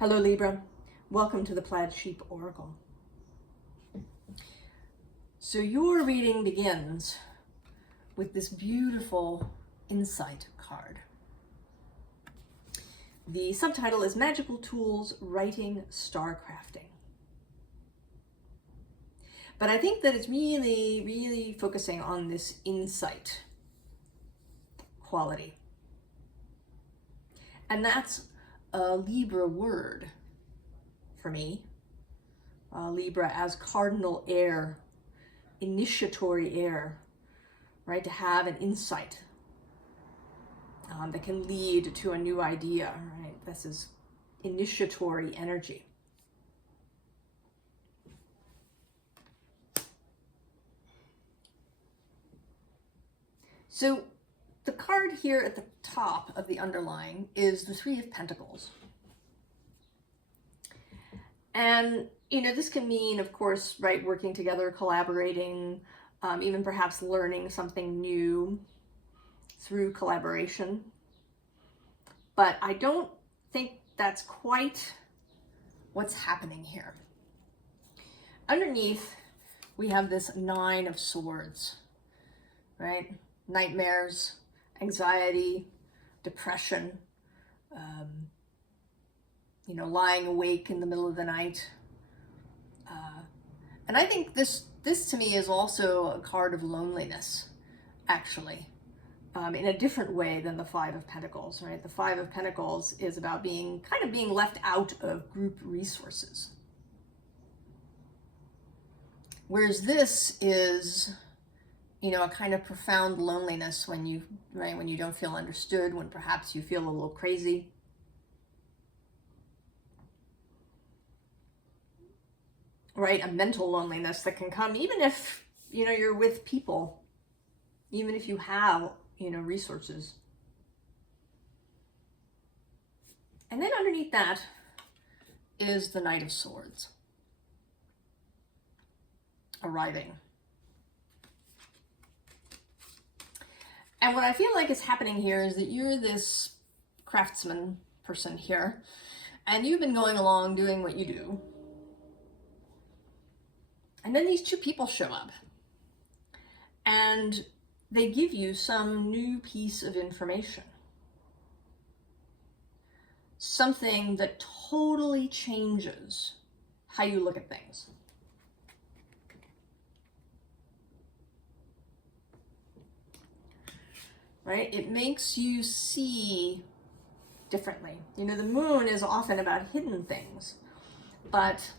Hello Libra, welcome to the Plaid Sheep Oracle. So your reading begins with this beautiful insight card. The subtitle is Magical Tools, Writing, Starcrafting. But I think that it's really focusing on this insight quality. And that's a Libra word for me. Libra as cardinal air, initiatory air, right? To have an insight that can lead to a new idea, right? This is initiatory energy. So the card here at the top of the underlying is the Three of Pentacles. And, you know, this can mean, of course, right, working together, collaborating, even perhaps learning something new through collaboration. But I don't think that's quite what's happening here. Underneath, we have this Nine of Swords, right? Nightmares, anxiety, depression, you know, lying awake in the middle of the night. And I think this to me is also a card of loneliness, actually, in a different way than the Five of Pentacles, right? The Five of Pentacles is about being left out of group resources. Whereas this is, you know, a kind of profound loneliness when you don't feel understood, when perhaps you feel a little crazy. Right? A mental loneliness that can come even if, you know, you're with people, even if you have, you know, resources. And then underneath that is the Knight of Swords arriving. And what I feel like is happening here is that you're this craftsman person here, and you've been going along doing what you do. And then these two people show up, and they give you some new piece of information. Something that totally changes how you look at things. Right? It makes you see differently. You know, the moon is often about hidden things, but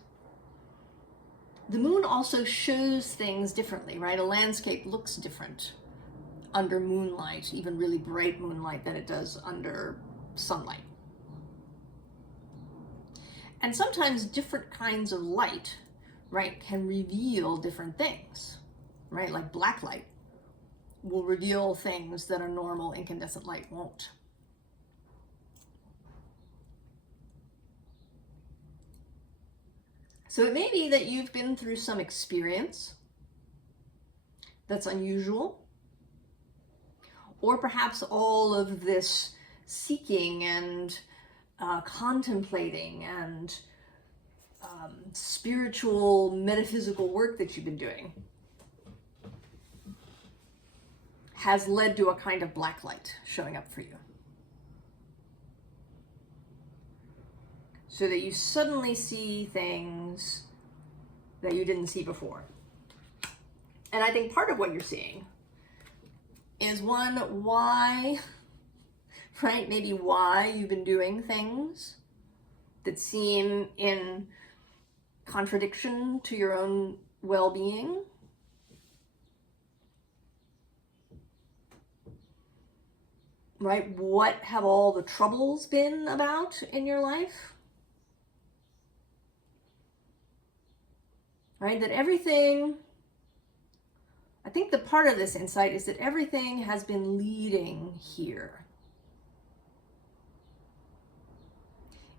the moon also shows things differently, right? A landscape looks different under moonlight, even really bright moonlight, than it does under sunlight. And sometimes different kinds of light, right, can reveal different things, right? Like black light will reveal things that a normal incandescent light won't. So it may be that you've been through some experience that's unusual, or perhaps all of this seeking and contemplating and spiritual, metaphysical work that you've been doing has led to a kind of black light showing up for you. So that you suddenly see things that you didn't see before. And I think part of what you're seeing is one, why, right? Maybe why you've been doing things that seem in contradiction to your own well-being. Right? What have all the troubles been about in your life? Right? That everything, I think the part of this insight is that everything has been leading here.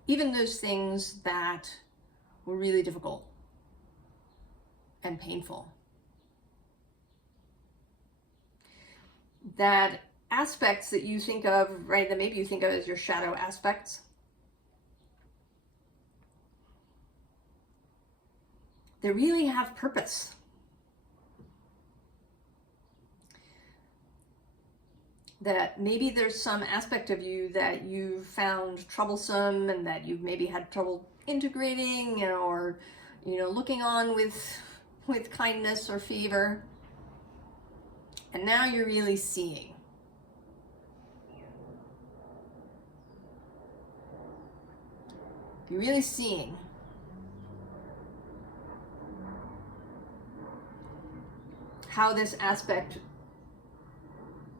Even those things that were really difficult and painful. That aspects that you think of, right, that maybe you think of as your shadow aspects, that really have purpose. That maybe there's some aspect of you that you found troublesome and that you've maybe had trouble integrating, or, you know, looking on with kindness or favor. And now you're really seeing. You're really seeing how this aspect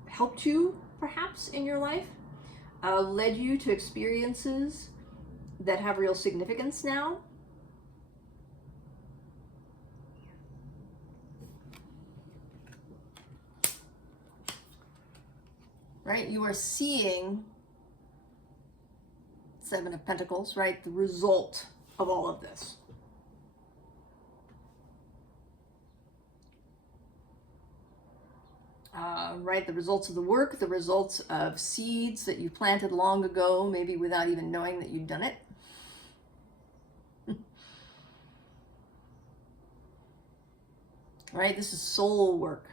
helped you, perhaps, in your life, led you to experiences that have real significance now. Right? You are seeing Seven of Pentacles, right? The result of all of this. Right, the results of the work, the results of seeds that you planted long ago, maybe without even knowing that you'd done it. Right, this is soul work.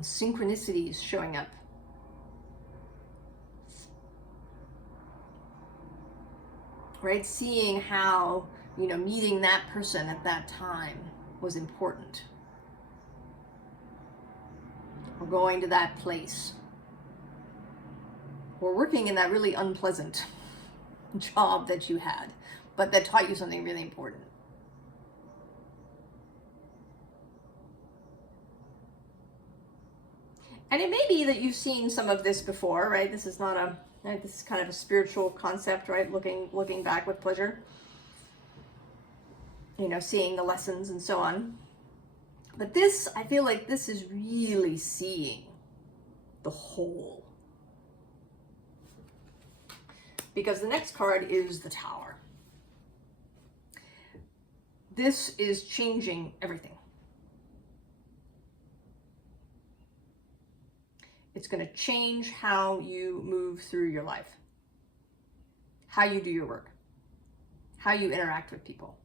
Synchronicities showing up. Right, seeing how, you know, meeting that person at that time was important. Or going to that place. Or working in that really unpleasant job that you had, but that taught you something really important. And it may be that you've seen some of this before, right? This is not a, right? This is kind of a spiritual concept, right? Looking back with pleasure. You know, seeing the lessons and so on. But this, I feel like this is really seeing the whole. Because the next card is the Tower. This is changing everything. It's going to change how you move through your life, how you do your work, how you interact with people.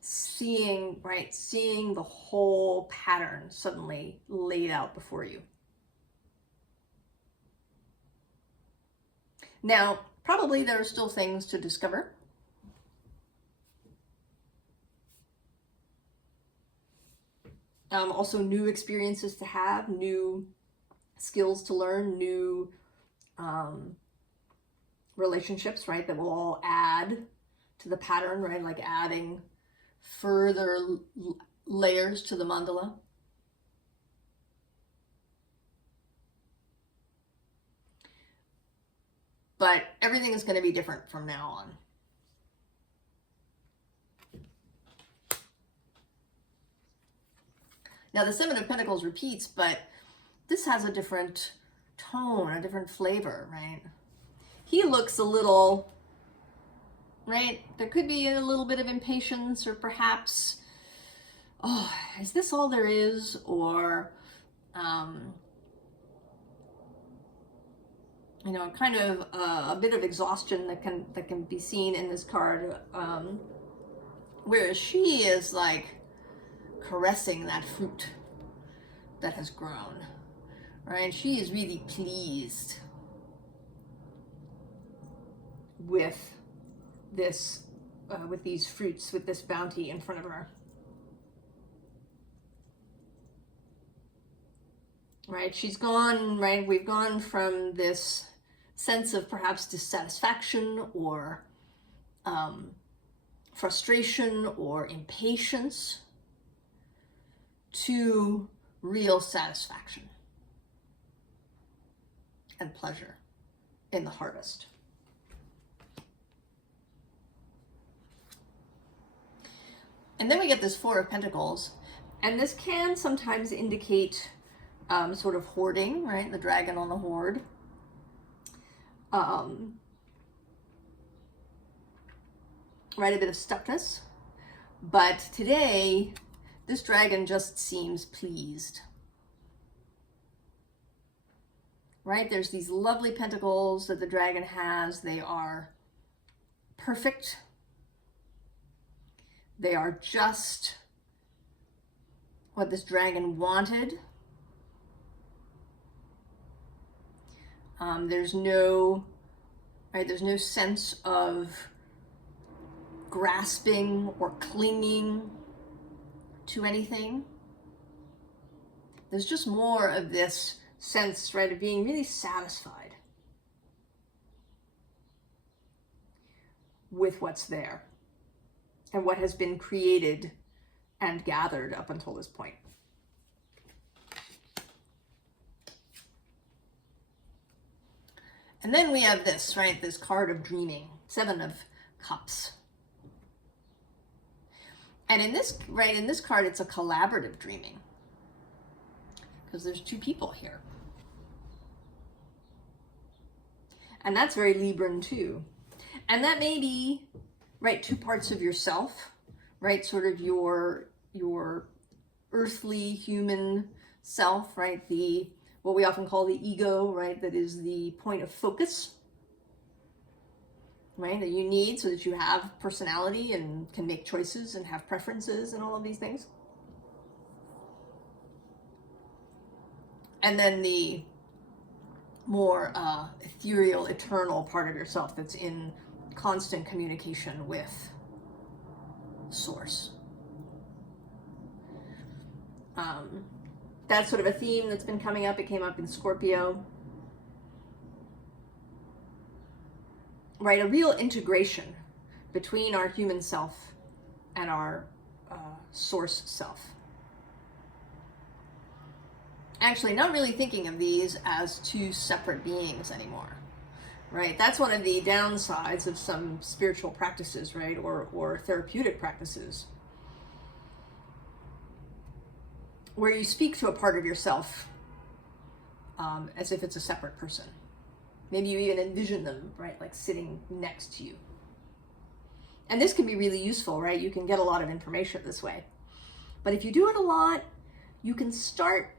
Seeing, right, seeing the whole pattern suddenly laid out before you. Now, probably there are still things to discover. Also new experiences to have, new skills to learn, new relationships, right, that will all add to the pattern, right, like adding further layers to the mandala. But everything is going to be different from now on. Now the Seven of Pentacles repeats, but this has a different tone, a different flavor, right? He looks a little, right? There could be a little bit of impatience, or perhaps, oh, is this all there is? Or, you know, kind of a bit of exhaustion that can be seen in this card. Whereas she is like caressing that fruit that has grown, right? She is really pleased with this, with these fruits, with this bounty in front of her. Right? She's gone, right? We've gone from this sense of perhaps dissatisfaction or frustration or impatience to real satisfaction and pleasure in the harvest. And then we get this Four of Pentacles, and this can sometimes indicate sort of hoarding, right? The dragon on the hoard. Right, a bit of stuckness. But today, this dragon just seems pleased. right? There's these lovely pentacles that the dragon has. They are perfect. They are just what this dragon wanted. There's no sense of grasping or clinging to anything. There's just more of this sense, right, of being really satisfied with what's there and what has been created and gathered up until this point. And then we have this, right, this card of dreaming, 7 of Cups. And in this, right, in this card, it's a collaborative dreaming, because there's 2 people here. And that's very Libran too. And that may be, right, 2 parts of yourself, right, sort of your earthly human self, right, what we often call the ego, right, that is the point of focus, right, that you need so that you have personality and can make choices and have preferences and all of these things. And then the more ethereal, eternal part of yourself that's in constant communication with Source. That's sort of a theme that's been coming up. It came up in Scorpio. Right, a real integration between our human self and our Source self. Actually, not really thinking of these as 2 separate beings anymore, right? That's one of the downsides of some spiritual practices, right, or therapeutic practices, where you speak to a part of yourself as if it's a separate person. Maybe you even envision them, right, like sitting next to you. And this can be really useful, right? You can get a lot of information this way. But if you do it a lot, you can start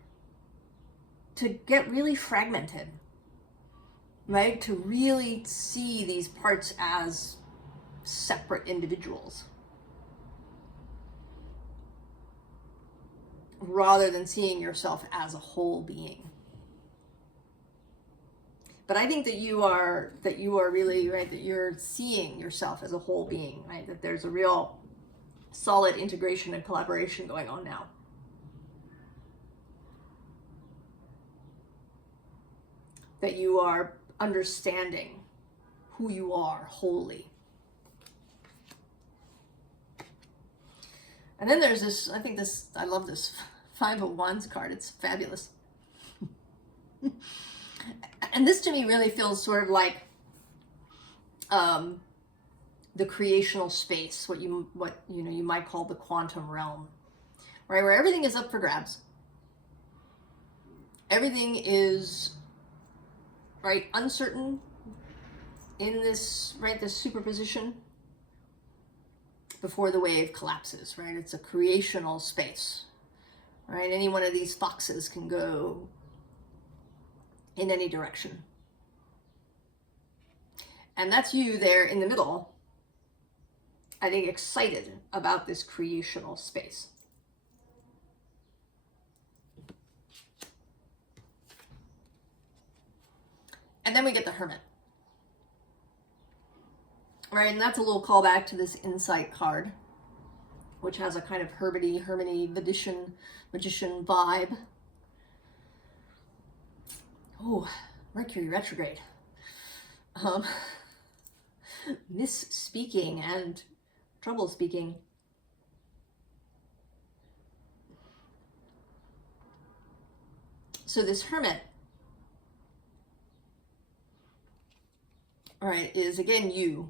to get really fragmented, right? To really see these parts as separate individuals, rather than seeing yourself as a whole being. But I think that you are really, right, that you're seeing yourself as a whole being, right? That there's a real solid integration and collaboration going on now. That you are understanding who you are wholly. And then there's this, I love this 5 of Wands card. It's fabulous. And this to me really feels sort of like the creational space, what you might call the quantum realm, right? Where everything is up for grabs. Everything is, right, uncertain in this, right, this superposition before the wave collapses, right? It's a creational space, right? Any one of these foxes can go in any direction. And that's you there in the middle, I think, excited about this creational space. And then we get the Hermit. Right, and that's a little callback to this Insight card, which has a kind of hermity, magician vibe. Oh, Mercury retrograde. Misspeaking and trouble speaking. So this Hermit, all right, is again you,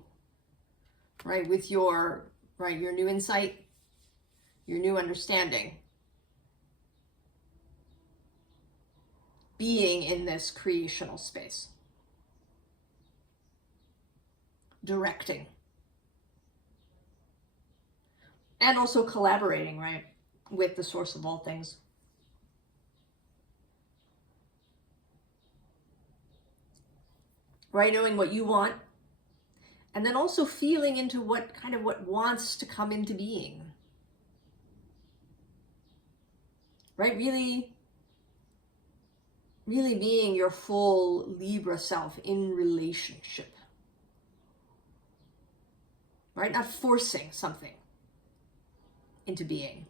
right, with your, right, your new insight, your new understanding, being in this creational space, directing, and also collaborating, right, with the source of all things. right? Knowing what you want, and then also feeling into what wants to come into being, right? Really being your full Libra self in relationship, right? Not forcing something into being,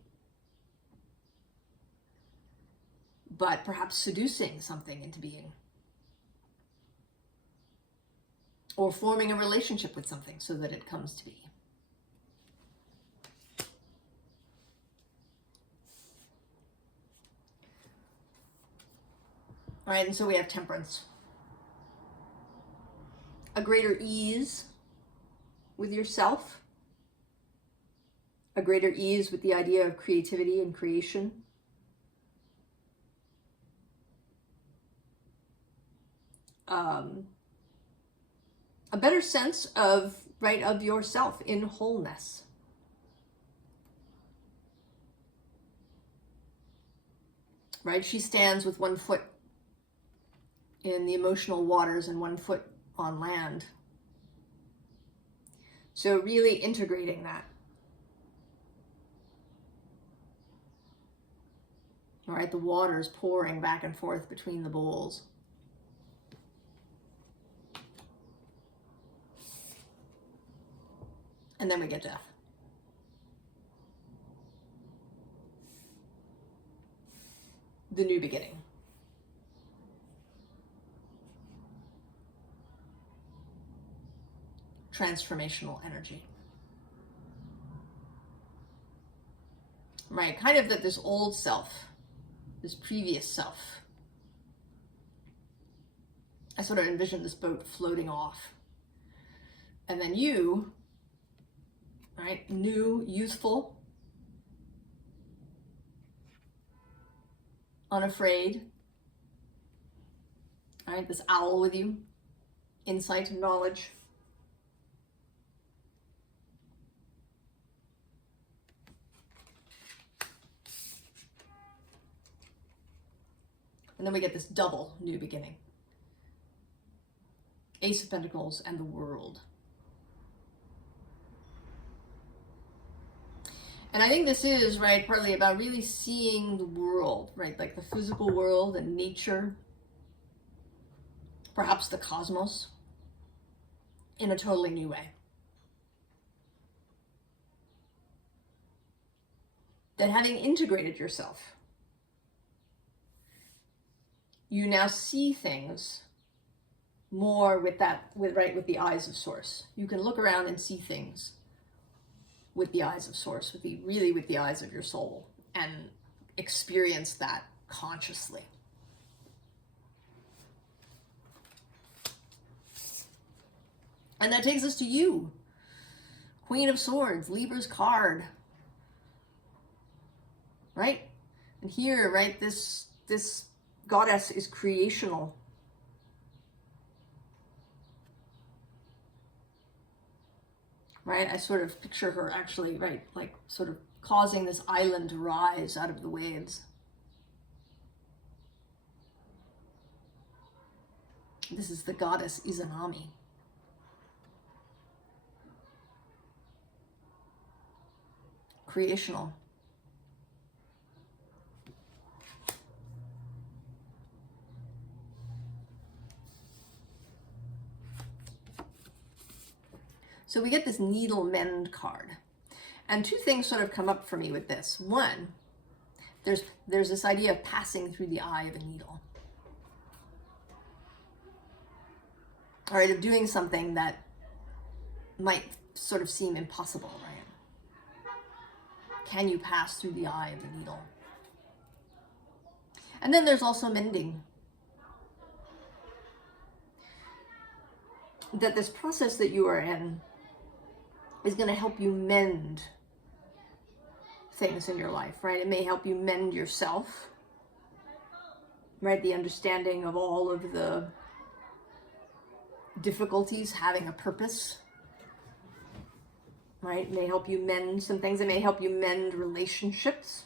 but perhaps seducing something into being, or forming a relationship with something so that it comes to be. All right, and so we have temperance. A greater ease with yourself. A greater ease with the idea of creativity and creation. A better sense of, right, of yourself in wholeness. Right, she stands with one foot in the emotional waters and one foot on land. So really integrating that. All right, the water's pouring back and forth between the bowls. And then we get death. The new beginning. Transformational energy. Right, kind of that this old self, this previous self, I sort of envision this boat floating off. And then you, right, new, youthful, unafraid, right, this owl with you, insight and knowledge. And then we get this double new beginning. Ace of Pentacles and the World. And I think this is, right, partly about really seeing the world, right, like the physical world and nature, perhaps the cosmos, in a totally new way. That having integrated yourself, you now see things more with the eyes of Source. You can look around and see things with the eyes of Source, with the eyes of your soul, and experience that consciously. And that takes us to you, Queen of Swords, Libra's card, right? And here, right, this goddess is creational. Right, I sort of picture her actually, right, like sort of causing this island to rise out of the waves. This is the goddess Izanami. Creational. So we get this needle mend card. And two things sort of come up for me with this. One, there's this idea of passing through the eye of a needle. All right, of doing something that might sort of seem impossible, right? Can you pass through the eye of the needle? And then there's also mending. That this process that you are in is going to help you mend things in your life, right? It may help you mend yourself, right? The understanding of all of the difficulties having a purpose, right? It may help you mend some things. It may help you mend relationships,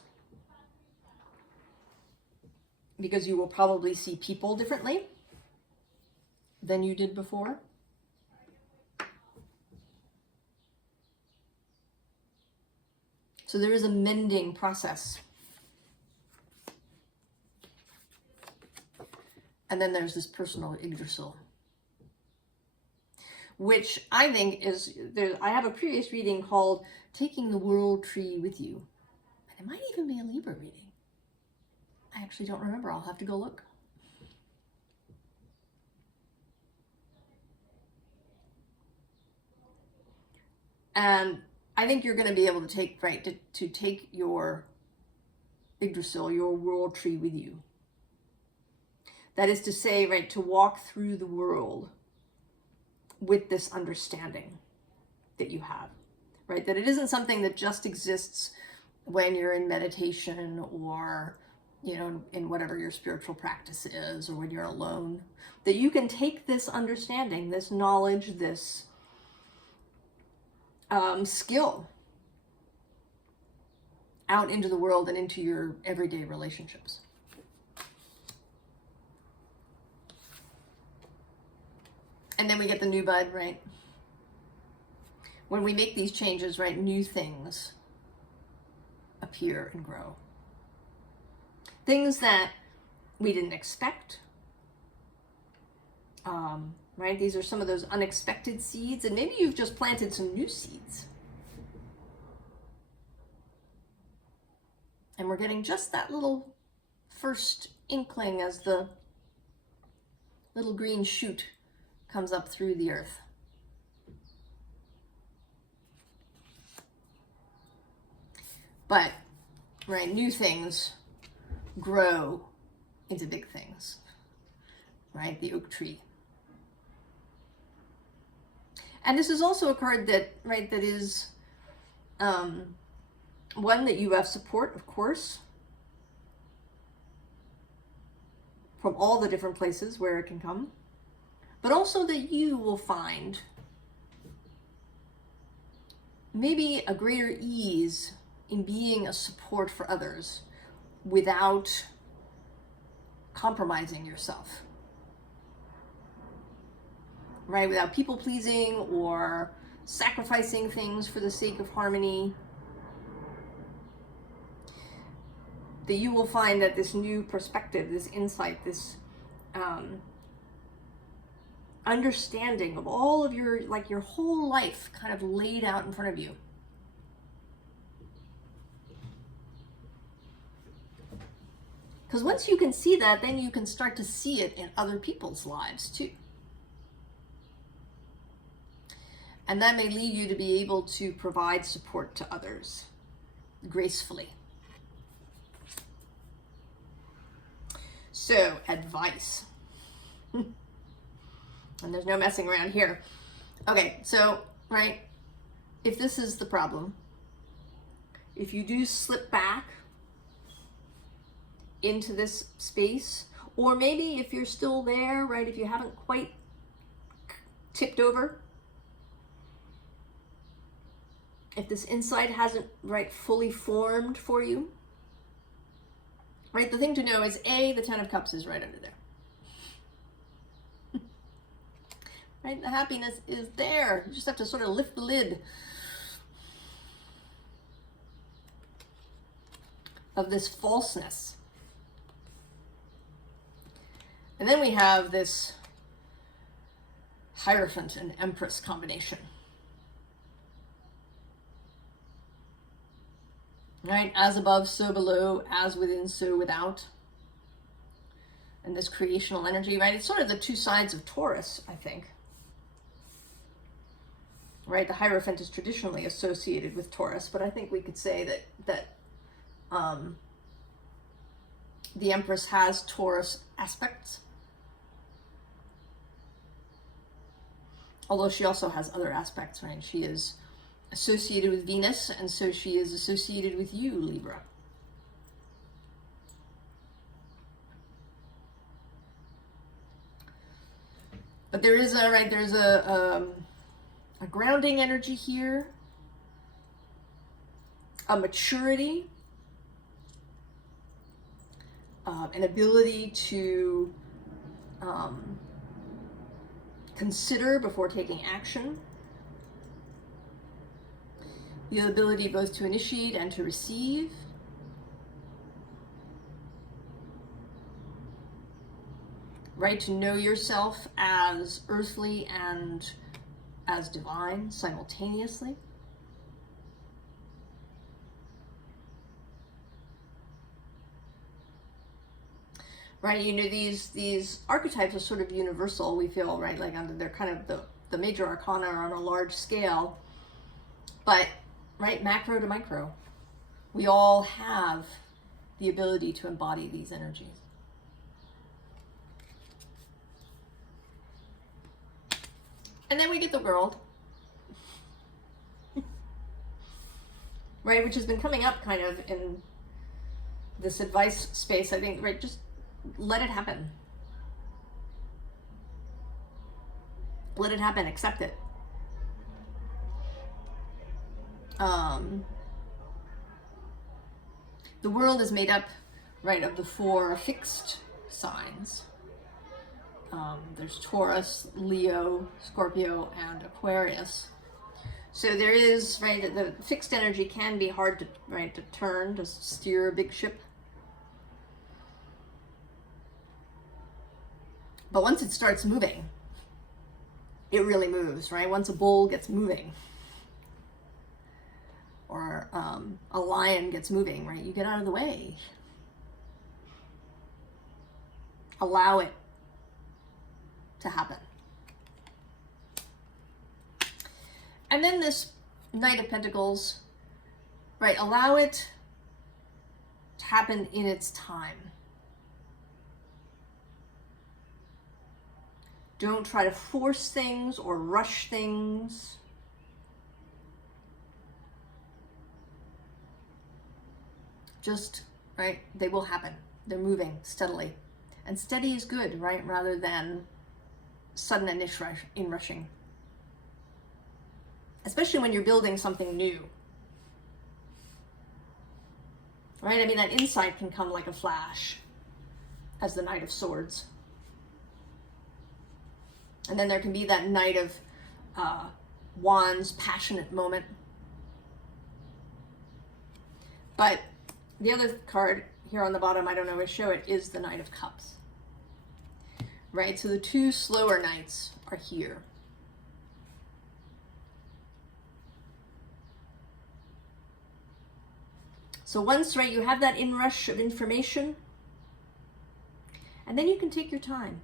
because you will probably see people differently, than you did before. So there is a mending process. And then there's this personal Yggdrasil, which I think is, I have a previous reading called Taking the World Tree With You. And it might even be a Libra reading. I actually don't remember. I'll have to go look. And I think you're going to be able to take, right, to take your Yggdrasil, your world tree with you. That is to say, right, to walk through the world with this understanding that you have, right? That it isn't something that just exists when you're in meditation or, you know, in whatever your spiritual practice is, or when you're alone. That you can take this understanding, this knowledge, this skill out into the world and into your everyday relationships. And then we get the new bud, right? When we make these changes, right, new things appear and grow. Things that we didn't expect, right? These are some of those unexpected seeds, and maybe you've just planted some new seeds. And we're getting just that little first inkling as the little green shoot comes up through the earth. But, right, new things grow into big things, right? The oak tree. And this is also a card that, right, that is one that you have support, of course, from all the different places where it can come, but also that you will find maybe a greater ease in being a support for others without compromising yourself, right? Without people pleasing or sacrificing things for the sake of harmony. That you will find that this new perspective, this insight, this understanding of all of your, like your whole life kind of laid out in front of you. Because once you can see that, then you can start to see it in other people's lives too. And that may lead you to be able to provide support to others gracefully. So, advice. And there's no messing around here. Okay, so, right, if this is the problem, if you do slip back into this space, or maybe if you're still there, right, if you haven't quite tipped over, if this insight hasn't, right, fully formed for you, right, the thing to know is A, the Ten of Cups is right under there. Right, the happiness is there. You just have to sort of lift the lid of this falseness. And then we have this Hierophant and Empress combination. Right, as above, so below, as within, so without. And this creational energy, right? It's sort of the two sides of Taurus, I think. Right, the Hierophant is traditionally associated with Taurus, but I think we could say that the Empress has Taurus aspects. Although she also has other aspects, right? She is associated with Venus, and so she is associated with you, Libra. But there is a, right, there's a grounding energy here, a maturity, an ability to consider before taking action, the ability both to initiate and to receive, right, to know yourself as earthly and as divine simultaneously. Right, you know, these archetypes are sort of universal, we feel, right? Like they're kind of the major arcana are on a large scale, but right, macro to micro, we all have the ability to embody these energies. And then we get the world, right, which has been coming up kind of in this advice space, I think, right? Just let it happen. Let it happen, accept it. The world is made up, right, of the 4 fixed signs. There's Taurus, Leo, Scorpio, and Aquarius. So there is, right, the fixed energy can be hard to, right, to turn, to steer a big ship. But once it starts moving, it really moves, right? Once a bull gets moving, or a lion gets moving, right? You get out of the way. Allow it to happen. And then this Knight of Pentacles, right? Allow it to happen in its time. Don't try to force things or rush things. Just, right, they will happen. They're moving steadily. And steady is good, right? Rather than sudden inrushing. Especially when you're building something new. Right? I mean, that insight can come like a flash as the Knight of Swords. And then there can be that Knight of Wands, passionate moment. But the other card here on the bottom, I don't know where to show it, is the Knight of Cups. Right, so the 2 slower knights are here. So once, right, you have that inrush of information, and then you can take your time.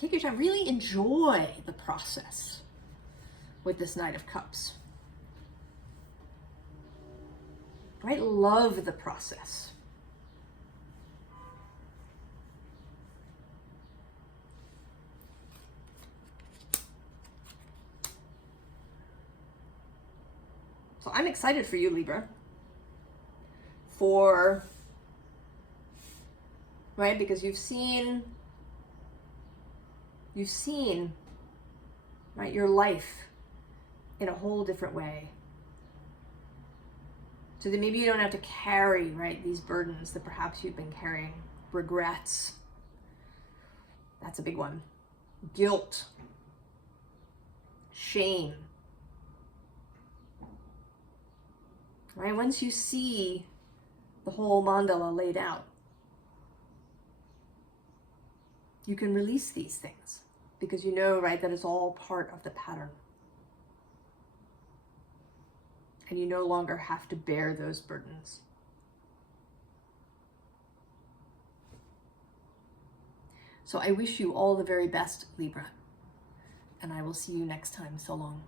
Take your time, really enjoy the process with this Knight of Cups. Right, love the process. So I'm excited for you, Libra, right, because you've seen, right, your life in a whole different way. So that maybe you don't have to carry, right, these burdens that perhaps you've been carrying. Regrets. That's a big one. Guilt. Shame. Right? Once you see the whole mandala laid out, you can release these things because you know, right, that it's all part of the pattern. And you no longer have to bear those burdens. So I wish you all the very best, Libra, and I will see you next time. So long.